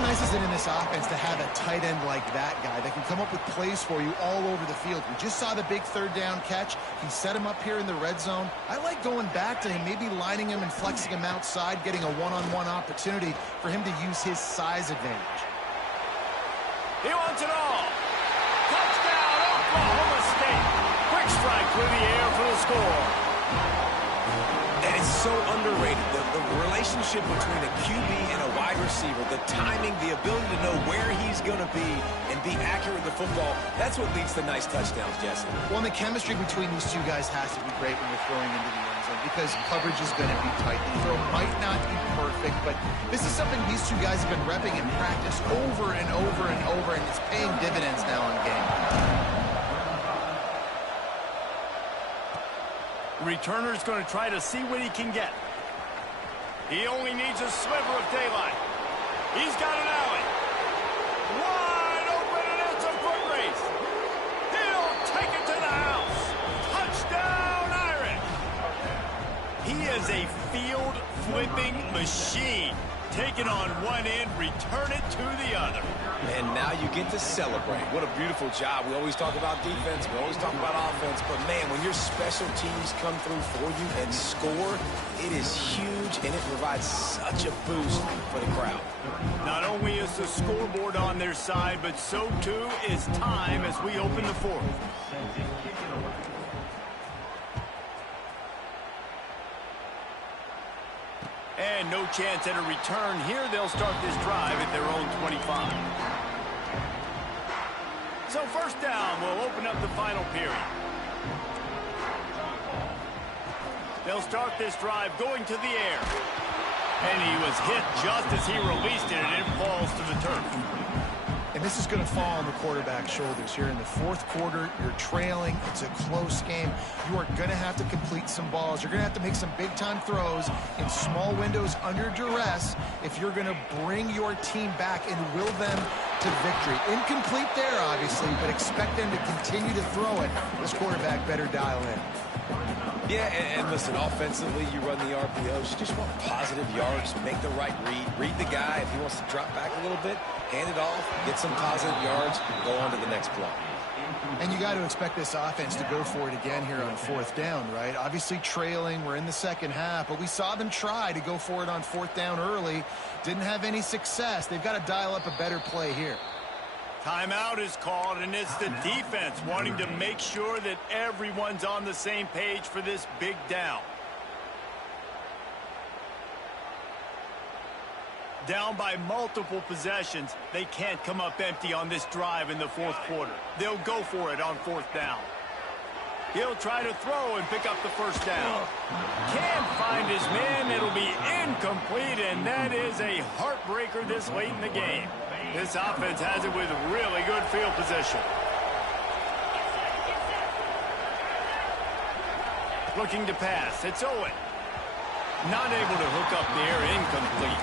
nice is it in this offense to have a tight end like that guy that can come up with plays for you all over the field? We just saw the big third down catch. He set him up here in the red zone. I like going back to him, maybe lining him and flexing him outside, getting a one-on-one opportunity for him to use his size advantage. He wants it all. Touchdown, Oklahoma State. Quick strike through the air for the score. And it's so underrated, the relationship between a QB and a wide receiver, the timing, the ability to know where he's going to be and be accurate with the football, that's what leads to nice touchdowns, Jesse. Well, and the chemistry between these two guys has to be great when you're throwing into the end zone because coverage is going to be tight. The throw might not be perfect, but this is something these two guys have been repping in practice over and over and over, and it's paying dividends now in game. Returner's going to try to see what he can get. He only needs a sliver of daylight. He's got an alley. Wide open, and it's a foot race. He'll take it to the house. Touchdown, Irish. He is a field-flipping machine. Take it on one end, return it to the other. And now you get to celebrate. What a beautiful job. We always talk about defense. We always talk about offense. But, man, when your special teams come through for you and score, it is huge, and it provides such a boost for the crowd. Not only is the scoreboard on their side, but so, too, is time as we open the fourth. And no chance at a return here. They'll start this drive at their own 25. So first down will open up the final period. They'll start this drive going to the air. And he was hit just as he released it, and it falls to the turf. And this is going to fall on the quarterback's shoulders here in the fourth quarter. You're trailing. It's a close game. You are going to have to complete some balls. You're going to have to make some big-time throws in small windows under duress if you're going to bring your team back and will them to victory. Incomplete there, obviously, but expect them to continue to throw it. This quarterback better dial in. Yeah, and listen, offensively, you run the RPOs. You just want positive yards, make the right read the guy. If he wants to drop back a little bit, hand it off, get some positive yards, go on to the next play. And you got to expect this offense to go for it again here on fourth down, right? Obviously trailing, we're in the second half, but we saw them try to go for it on fourth down early. Didn't have any success. They've got to dial up a better play here. Timeout is called, and it's the defense wanting to make sure that everyone's on the same page for this big down. Down by multiple possessions, they can't come up empty on this drive in the fourth quarter. They'll go for it on fourth down. He'll try to throw and pick up the first down. Can't find his man. It'll be incomplete, and that is a heartbreaker this late in the game. This offense has it with really good field position. Looking to pass. It's Owen. Not able to hook up there. Incomplete.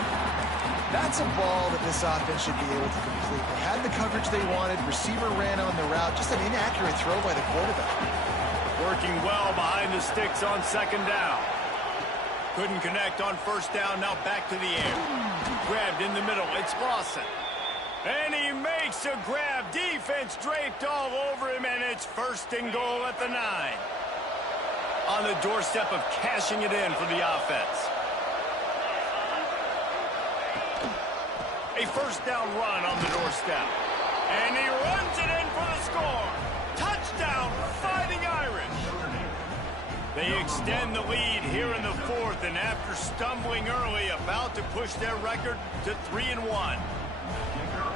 That's a ball that this offense should be able to complete. They had the coverage they wanted. Receiver ran on the route. Just an inaccurate throw by the quarterback. Working well behind the sticks on second down. Couldn't connect on first down. Now back to the air. Grabbed in the middle. It's Lawson. And he makes a grab. Defense draped all over him, and it's first and goal at the 9. On the doorstep of cashing it in for the offense. A first down run on the doorstep. And he runs it in for the score. Touchdown, Fighting Irish. They extend the lead here in the fourth, and after stumbling early, about to push their record to 3-1.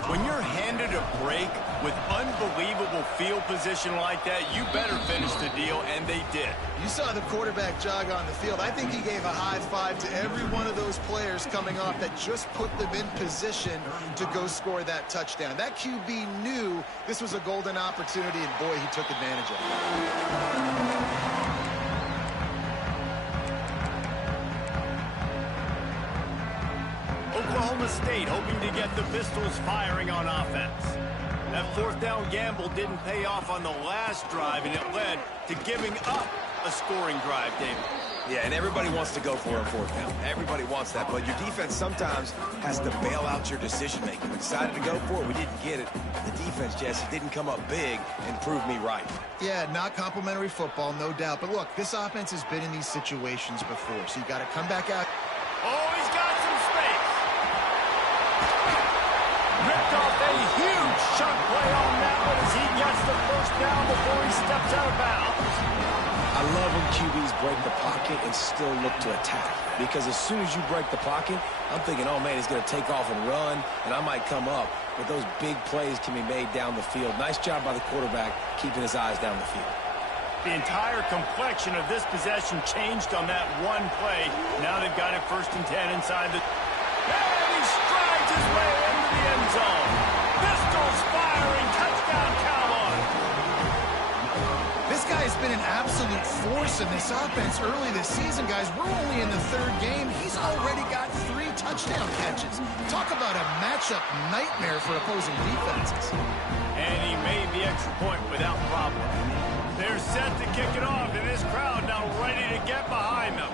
When you're handed a break with unbelievable field position like that, you better finish the deal, and they did. You saw the quarterback jog on the field. I think he gave a high five to every one of those players coming off that just put them in position to go score that touchdown. That QB knew this was a golden opportunity, and boy, he took advantage of it. Oklahoma State hoping to get the Pistols firing on offense. That fourth down gamble didn't pay off on the last drive, and it led to giving up a scoring drive, David. Yeah, and everybody wants to go for a fourth down. Everybody wants that, but your defense sometimes has to bail out your decision-making. We decided to go for it. We didn't get it. The defense, Jesse, didn't come up big and prove me right. Yeah, not complimentary football, no doubt. But look, this offense has been in these situations before, so you got to come back out. Oh, he's got some space. Ripped off a huge chunk play on that one as he gets the first down before he steps out of bounds. I love when QBs break the pocket and still look to attack. Because as soon as you break the pocket, I'm thinking, oh, man, he's going to take off and run, and I might come up. But those big plays can be made down the field. Nice job by the quarterback keeping his eyes down the field. The entire complexion of this possession changed on that one play. Now they've got it 1st and 10 inside the... And he strides his way into the end zone. Pistols firing. Touchdown, Cowboys. This guy has been an absolute force in this offense early this season, guys. We're only in the 3rd game. He's already got 3 touchdown catches. Talk about a matchup nightmare for opposing defenses. And he made the extra point without problem. They're set to kick it off, and this crowd now ready to get behind them.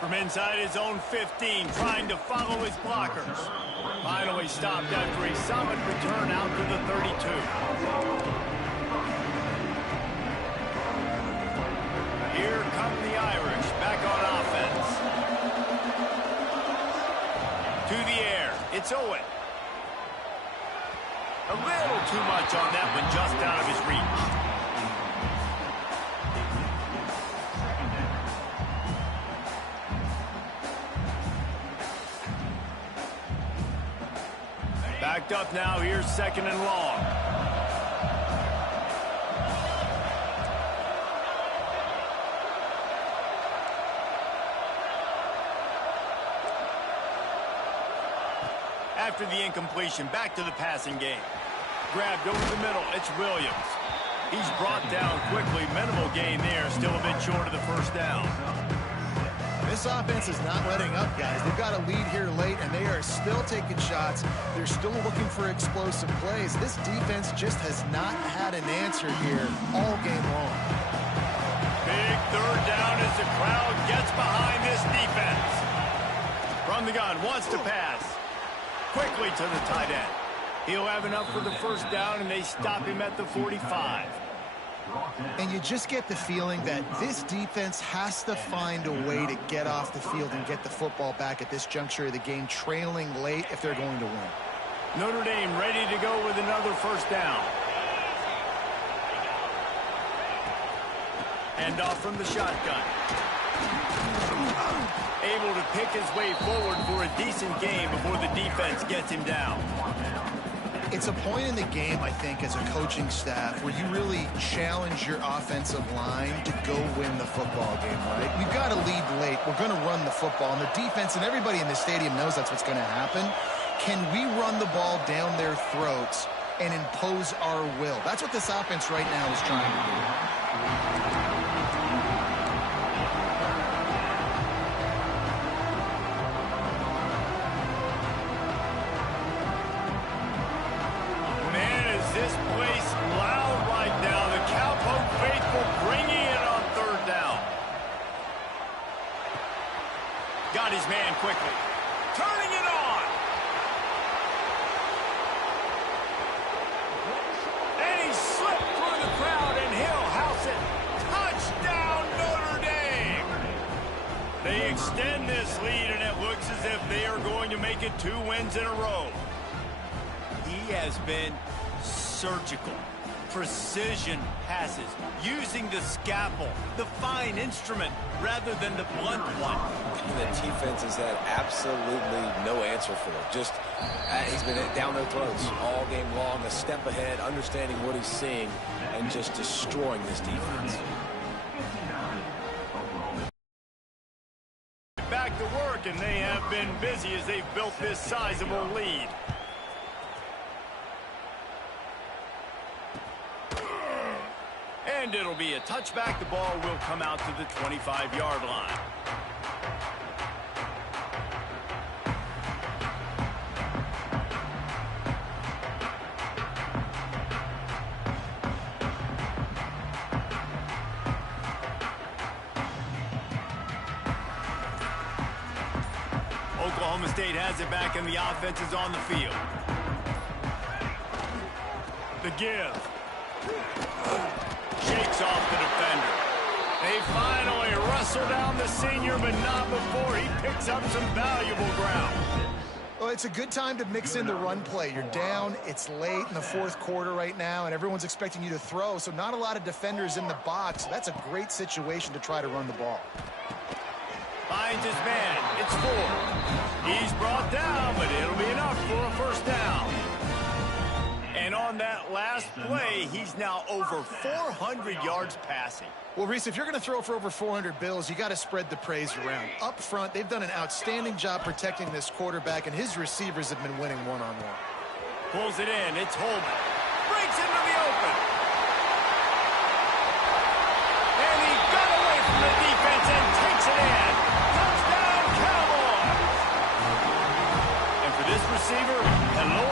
From inside his own 15, trying to follow his blockers. Finally stopped after a solid return out to the 32. Here come the Irish, back on offense. To the air, it's Owen. A little too much on that one, just out of his reach. Backed up now, here's 2nd and long. After the incompletion, back to the passing game. Grabbed over the middle, it's Williams. He's brought down quickly, minimal gain there, still a bit short of the 1st down. This offense is not letting up, guys. They've got a lead here late, and they are still taking shots. They're still looking for explosive plays. This defense just has not had an answer here all game long. Big 3rd down as the crowd gets behind this defense. From the gun, wants to pass. Quickly to the tight end. He'll have enough for the 1st down, and they stop him at the 45. And you just get the feeling that this defense has to find a way to get off the field and get the football back at this juncture of the game, trailing late if they're going to win. Notre Dame ready to go with another 1st down. Hand off from the shotgun. Able to pick his way forward for a decent game before the defense gets him down. It's a point in the game, I think, as a coaching staff where you really challenge your offensive line to go win the football game, right? We've got to lead late. We're going to run the football, and the defense and everybody in the stadium knows that's what's going to happen. Can we run the ball down their throats and impose our will? That's what this offense right now is trying to do. This place loud right now. The Cowpoke faithful bringing it on 3rd down. Got his man quickly. Turning it on. And he slipped through the crowd, and he'll house it. Touchdown, Notre Dame. They extend this lead, and it looks as if they are going to make it 2 wins in a row. He has been surgical, precision passes, using the scalpel, the fine instrument, rather than the blunt one. And the defense has had absolutely no answer for it. Just, he's been down their throats all game long, a step ahead, understanding what he's seeing, and just destroying this defense. Back to work, and they have been busy as they've built this sizable lead. And it'll be a touchback. The ball will come out to the 25-yard line. Oklahoma State has it back and the offense is on the field. The give. Shakes off the defender. They finally wrestle down the senior, but not before he picks up some valuable ground. Well, it's a good time to mix in the run play. You're down, it's late in the fourth quarter right now, and everyone's expecting you to throw, so not a lot of defenders in the box. So that's a great situation to try to run the ball. Finds his man. It's 4. He's brought down, but it'll be enough for a first down. And on that last play, he's now over 400 yards passing. Well, Reese, if you're going to throw for over 400 bills, you got to spread the praise around. Up front, they've done an outstanding job protecting this quarterback, and his receivers have been winning one-on-one. Pulls it in. It's Holman. Breaks into the open. And he got away from the defense and takes it in. Touchdown, Cowboys! And for this receiver, hello,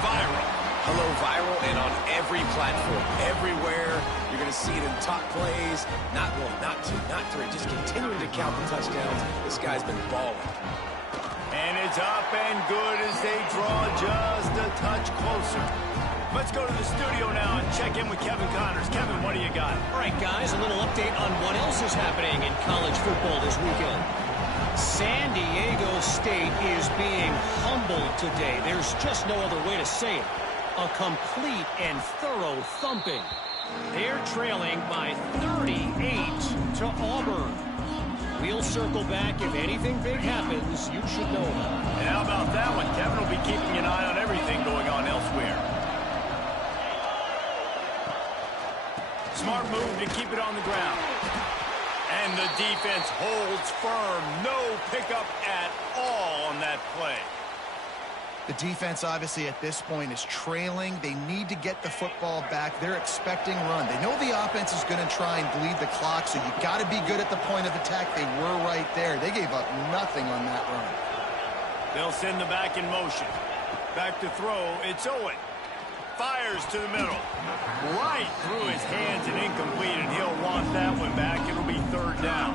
viral. Hello, viral, and on every platform, everywhere. You're going to see it in top plays. Not 1, not 2, not 3. Just continuing to count the touchdowns. This guy's been balling. And it's up and good as they draw just a touch closer. Let's go to the studio now and check in with Kevin Connors. Kevin, what do you got? All right, guys, a little update on what else is happening in college football this weekend. San Diego State is being humbled today. There's just no other way to say it. A complete and thorough thumping. They're trailing by 38 to Auburn. We'll circle back. If anything big happens, you should know about it. And how about that one? Kevin will be keeping an eye on everything going on elsewhere. Smart move to keep it on the ground. And the defense holds firm. No pickup at all on that play. The defense, obviously, at this point is trailing. They need to get the football back. They're expecting run. They know the offense is going to try and bleed the clock, so you got to be good at the point of attack. They were right there. They gave up nothing on that run. They'll send the back in motion. Back to throw. It's Owen. Fires to the middle. Right through his hands and incomplete, and he'll want that one back. It'll be 3rd down.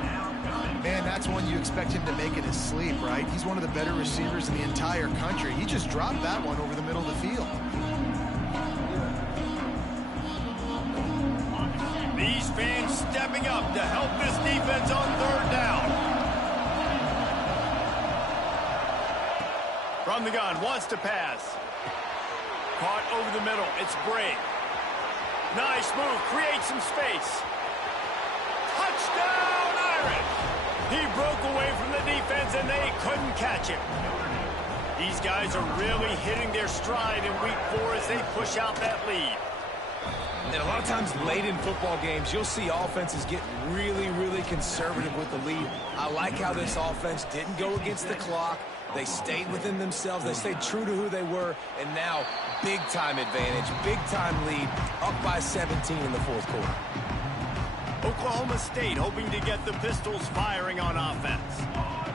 Man, that's one you expect him to make in his sleep, right? He's one of the better receivers in the entire country. He just dropped that one over the middle of the field. These fans stepping up to help this defense on 3rd down. From the gun, wants to pass. Caught over the middle. It's Bray. Nice move. Creates some space. Touchdown, Irish! He broke away from the defense, and they couldn't catch him. These guys are really hitting their stride in week 4 as they push out that lead. And a lot of times late in football games, you'll see offenses get really, really conservative with the lead. I like how this offense didn't go against the clock. They stayed within themselves. They stayed true to who they were. And now, big-time advantage, big-time lead, up by 17 in the fourth quarter. Oklahoma State hoping to get the Pistols firing on offense.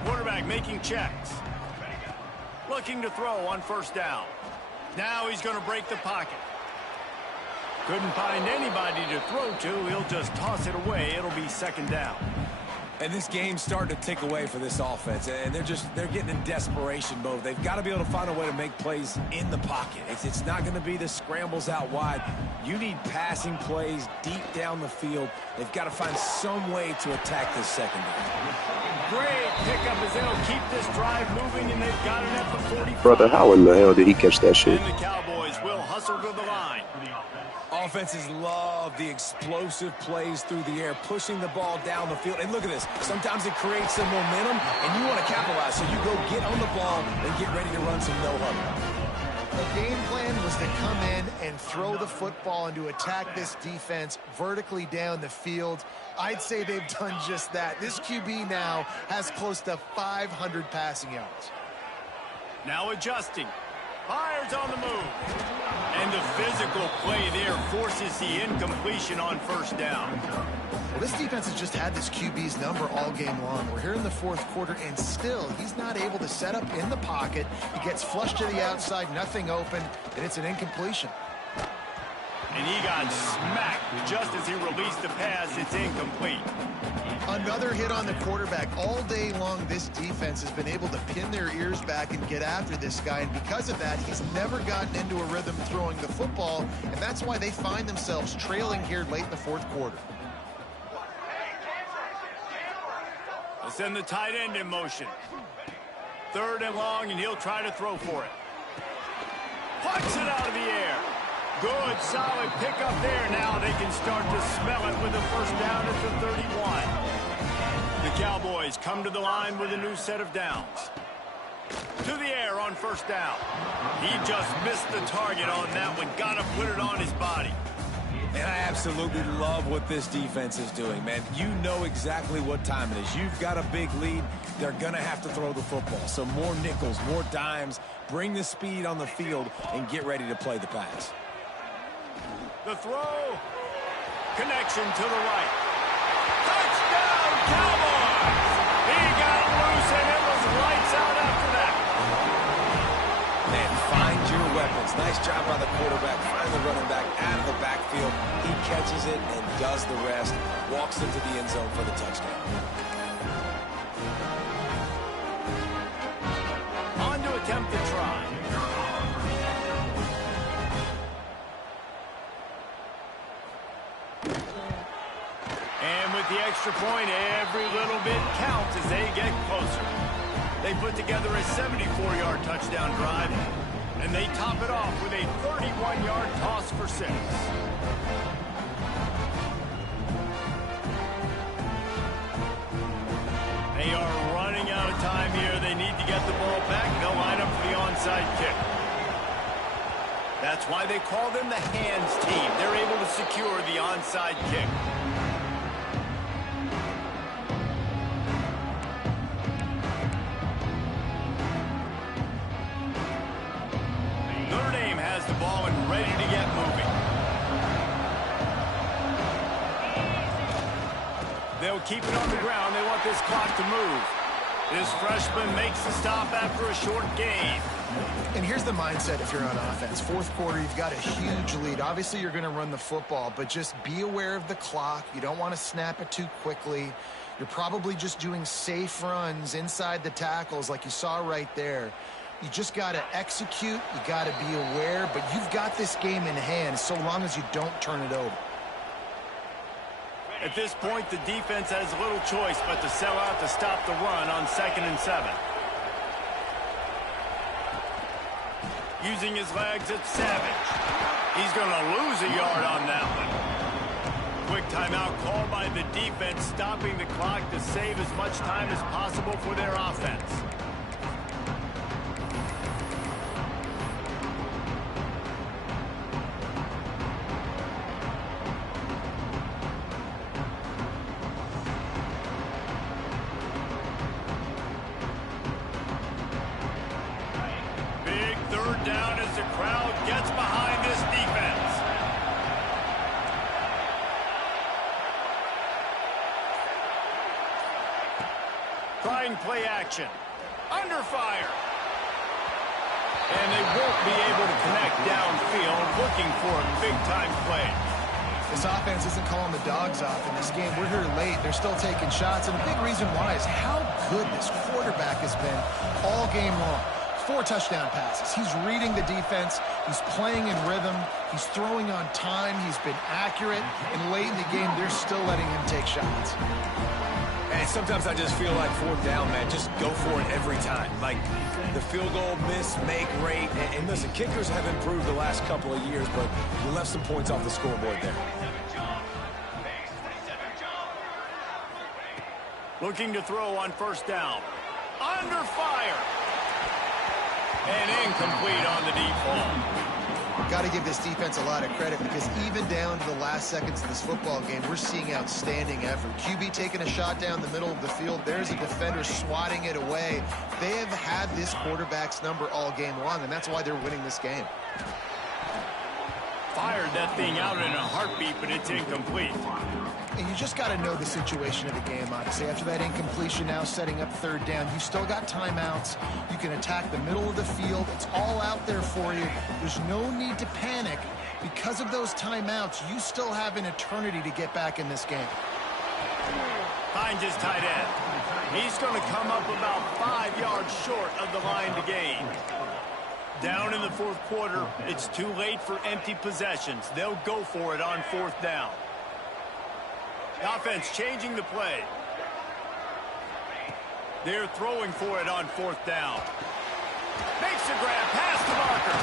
Quarterback making checks. Looking to throw on 1st down. Now he's going to break the pocket. Couldn't find anybody to throw to. He'll just toss it away. It'll be 2nd down. And this game's starting to tick away for this offense, and they're getting in desperation mode. They've got to be able to find a way to make plays in the pocket. It's not going to be the scrambles out wide. You need passing plays deep down the field. They've got to find some way to attack this secondary. Great pickup as they'll keep this drive moving, and they've got it at the 45. Brother, how in the hell did he catch that shit? And the Cowboys will hustle to the line. Offenses love the explosive plays through the air, pushing the ball down the field. And look at this. Sometimes it creates some momentum, and you want to capitalize. So you go get on the ball and get ready to run some no-huddle. The game plan was to come in and throw the football and to attack this defense vertically down the field. I'd say they've done just that. This QB now has close to 500 passing yards. Now adjusting. Fires on the move. And the physical play there forces the incompletion on 1st down. Well, this defense has just had this QB's number all game long. We're here in the fourth quarter, and still he's not able to set up in the pocket. He gets flushed to the outside, nothing open, and it's an incompletion. And he got smacked just as he released the pass. It's incomplete. Another hit on the quarterback. All day long, this defense has been able to pin their ears back and get after this guy. And because of that, he's never gotten into a rhythm throwing the football. And that's why they find themselves trailing here late in the fourth quarter. They'll send the tight end in motion. 3rd and long, and he'll try to throw for it. Punts it out of the air. Good, solid pickup there. Now they can start to smell it with a first down at the 31. The Cowboys come to the line with a new set of downs. To the air on first down. He just missed the target on that one. Got to put it on his body. And I absolutely love what this defense is doing, man. You know exactly what time it is. You've got a big lead. They're going to have to throw the football. So more nickels, more dimes. Bring the speed on the field and get ready to play the pass. The throw. Connection to the right. Touchdown, Cowboys! He got loose, and it was lights out after that. Man, find your weapons. Nice job by the quarterback. Find the running back out of the backfield. He catches it and does the rest. Walks into the end zone for the touchdown. On to attempt to try. And with the extra point, every little bit counts as they get closer. They put together a 74-yard touchdown drive, and they top it off with a 31-yard toss for 6. They are running out of time here. They need to get the ball back. They'll line up for the onside kick. That's why they call them the hands team. They're able to secure the onside kick. Notre Dame has the ball and ready to get moving. They'll keep it on the ground. They want this clock to move. This freshman makes the stop after a short gain. And here's the mindset if you're on offense. Fourth quarter, you've got a huge lead. Obviously, you're going to run the football, but just be aware of the clock. You don't want to snap it too quickly. You're probably just doing safe runs inside the tackles like you saw right there. You just got to execute. You got to be aware, but you've got this game in hand so long as you don't turn it over. At this point, the defense has little choice but to sell out to stop the run on 2nd and 7. Using his legs, it's Savage. He's going to lose a yard on that one. Quick timeout called by the defense, stopping the clock to save as much time as possible for their offense. Down as the crowd gets behind this defense. Trying play action. Under fire. And they won't be able to connect downfield, looking for a big-time play. This offense isn't calling the dogs off in this game. We're here late. They're still taking shots, and a big reason why is how good this quarterback has been all game long. 4 touchdown passes. He's reading the defense. He's playing in rhythm. He's throwing on time. He's been accurate. And late in the game, they're still letting him take shots. And sometimes I just feel like 4th down, man, just go for it every time. Like the field goal, miss, make, rate. And listen, kickers have improved the last couple of years, but you left some points off the scoreboard there. Looking to throw on first down. Under fire. And incomplete on the deep ball. Got to give this defense a lot of credit because even down to the last seconds of this football game, we're seeing outstanding effort. QB taking a shot down the middle of the field. There's a defender swatting it away. They have had this quarterback's number all game long, and that's why they're winning this game. Fired that thing out in a heartbeat, but it's incomplete. And you just got to know the situation of the game, obviously. After that incompletion, now setting up 3rd down, you still got timeouts. You can attack the middle of the field. It's all out there for you. There's no need to panic Because of those timeouts, you still have an eternity to get back in this game. Finds his tight end. He's going to come up about 5 yards short of the line to gain. Down in the fourth quarter, it's too late for empty possessions. They'll go for it on fourth down. The offense changing the play. They're throwing for it on fourth down. Makes the grab, pass to Barker.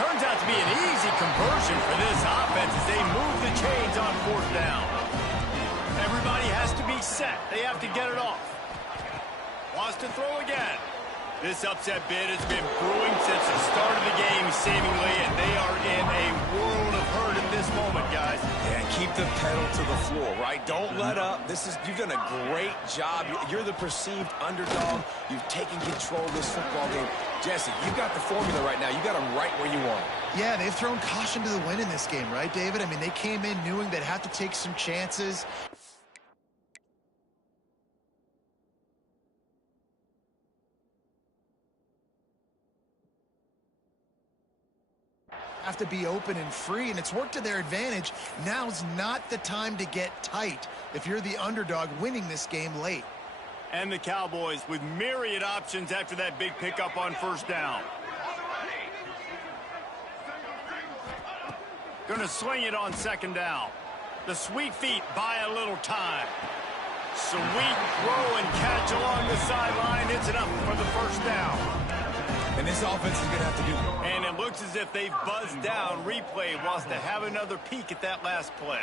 Turns out to be an easy conversion for this offense as they move the chains on fourth down. Everybody has to be set. They have to get it off. Wants to throw again. This upset bid has been brewing since the start of the game, seemingly, and they are in a world of hurt at this moment, guys. Yeah, keep the pedal to the floor, right? Don't let up. You've done a great job. You're the perceived underdog. You've taken control of this football game. Jesse, you've got the formula right now. You got them right where you want them. Yeah, they've thrown caution to the wind in this game, right, David? I mean, they came in knowing they'd have to take some chances. Have to be open and free, and it's worked to their advantage. Now's not the time to get tight if you're the underdog winning this game late. And the Cowboys with myriad options after that big pickup on first down. Gonna swing it on second down. The sweet feet buy a little time. Sweet throw and catch along the sideline. It's enough for the first down. And this offense is going to have to do it. And it looks as if they've buzzed down. Replay wants to have another peek at that last play.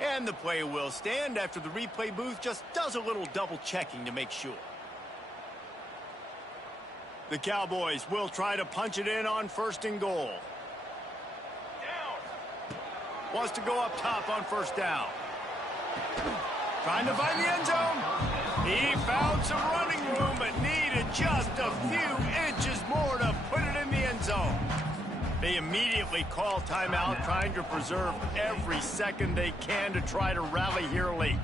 And the play will stand after the replay booth just does a little double checking to make sure. The Cowboys will try to punch it in on first and goal. Wants to go up top on first down. Trying to find the end zone. He found some running room, but needed just a few inches more to put it in the end zone. They immediately call timeout, trying to preserve every second they can to try to rally here late.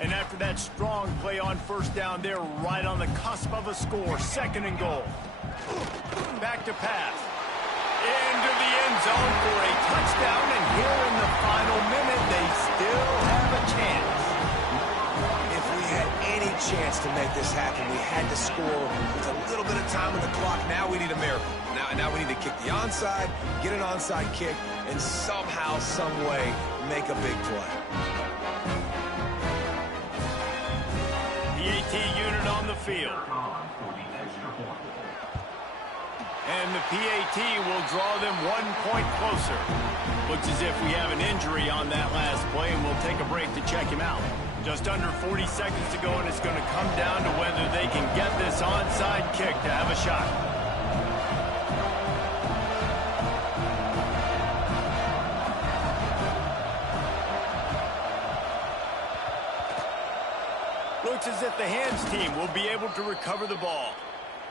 And after that strong play on first down, they're right on the cusp of a score. Second and goal. Back to pass. Into the end zone for a touchdown. And here in the final minute, they still have a chance. If we had any chance to make this happen, we had to score with a little bit of time on the clock. Now we need a miracle. Now we need to kick the onside, get an onside kick, and somehow, some way, make a big play. The AT unit on the field. And the PAT will draw them 1 point closer. Looks as if we have an injury on that last play, and we'll take a break to check him out. Just under 40 seconds to go, and it's going to come down to whether they can get this onside kick to have a shot. Looks as if the hands team will be able to recover the ball.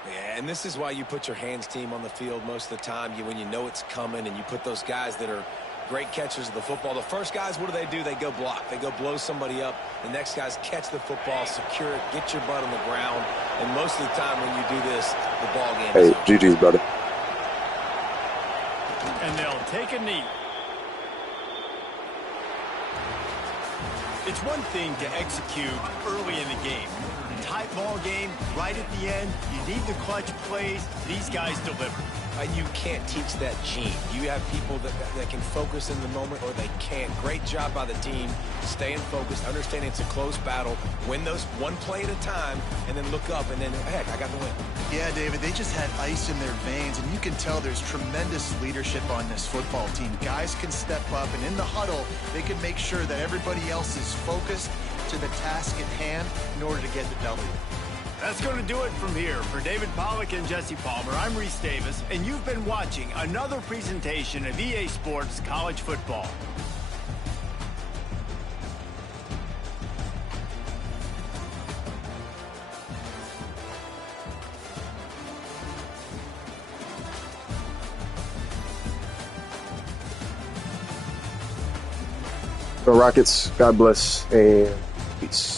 Yeah, and this is why you put your hands team on the field most of the time. When you know it's coming, and you put those guys that are great catchers of the football. The first guys, what do? They go block. They go blow somebody up. The next guys catch the football, secure it, get your butt on the ground. And most of the time when you do this, the ball game is over. GG's, brother. And they'll take a knee. It's one thing to execute early in the game. Tight ball game, right at the end. You need the clutch plays. These guys deliver. You can't teach that gene. You have people that can focus in the moment, or they can't. Great job by the team, staying focused, understanding it's a close battle, win those one play at a time, and then look up, and then, heck, I got the win. Yeah, David, they just had ice in their veins, and you can tell there's tremendous leadership on this football team. Guys can step up, and in the huddle, they can make sure that everybody else is focused to the task at hand in order to get the W. That's going to do it from here. For David Pollack and Jesse Palmer, I'm Reese Davis, and you've been watching another presentation of EA Sports College Football. Go Rockets. God bless and peace.